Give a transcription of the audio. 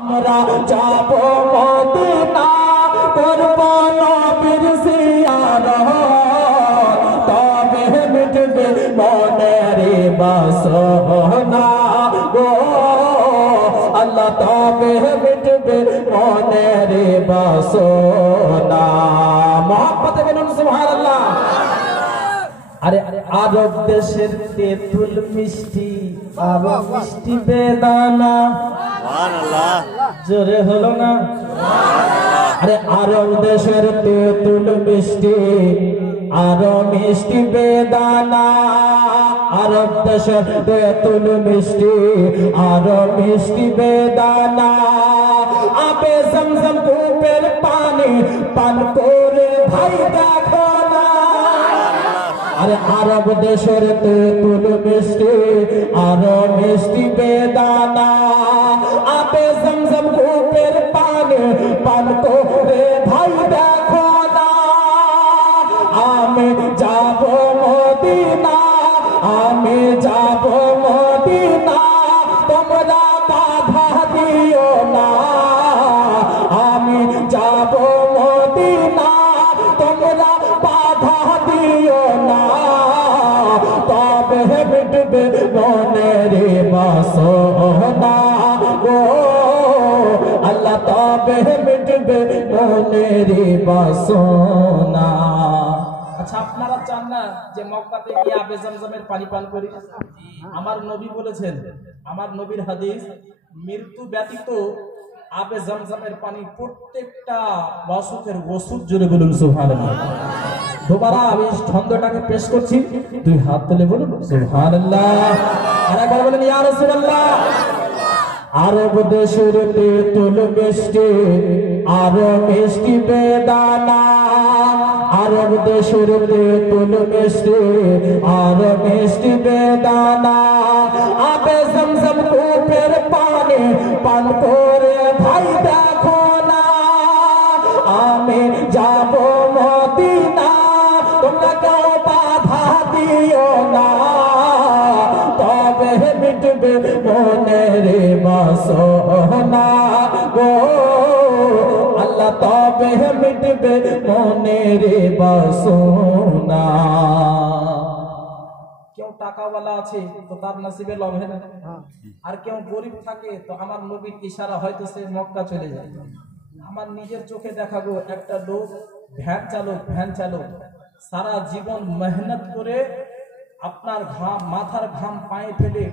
আমরা যাব মদিনা করব নবীর জিয়ারত তবে মিটবে মনের বাসনা গো আল্লাহ তবে মিটবে মনের বাসনা মোহাম্মদে বলুন সুবহানাল্লাহ। আরে আরব দেশের তেঁতুল মিষ্টি আরো মিষ্টি বেদানা সুবহানাল্লাহ জোরে হলো না আরে আরব দেশের তেঁতুল মিষ্টি আরো মিষ্টি বেদানা আরব দেশের তেঁতুল মিষ্টি আরো মিষ্টি বেদানা আবে জমজম কূপের পানি পান করে ভাই দেখো না আরে আরব দেশের তেঁতুল মিষ্টি আরো মিষ্টি বেদানা আবে জমজম কূপের পানি পান করে ভাই দেখো না আমি যাব মদিনা আমি যাব মদিনা তোমরা বাধা দিও না আমি যাব মদিনা তোমরা বাধা দিও না তবে মিটবে মনের বাসনা গো আল্লাহ তবে মিটবে মনের বাসনা। আচ্ছা আপনারা চান না যে মক্কাতে গিয়ে আবে জমজমের পানি পান করি? আমার নবী বলেছেন, আমার নবীর হাদিস, মৃত্যু ব্যতীত আবে জমজমের পানি প্রত্যেকটা অসুখের ওষুধ। জোরে বলুন সুবহানাল্লাহ। দুবারা আমি ছন্দটাকে পেশ করছি, দুই হাত তুলে বলুন সুবহানাল্লাহ। আরেকবার বলেন ইয়া রাসূলুল্লাহ। আরব দেশের তেঁতুল মিষ্টি আরো মিষ্টি বেদানা আরব দেশের তেঁতুল মিষ্টি আরো মিষ্টি বেদানা আবে জমজম কূপের পানি পান করে ভাই দেখো না আমি যাব মদিনা তোমরা কেউ বাধা দিও না তবে মিটবে মনের বাসনা গো আল্লাহ তবে মিটবে মনের বাসনা। কেউ টাকাওয়ালা আছে তো তার নসিবে লভে না, আর কেউ গরিব থাকে তো আমার নবীর ইশারা হয়তো সে মক্কা চলে যায়। আমার নিজের চোখে দেখা গো একটা লোক ভ্যান চালক সারা জীবন মেহনত করে আপনার ঘাম মাথার ঘাম পায়ে ফেলে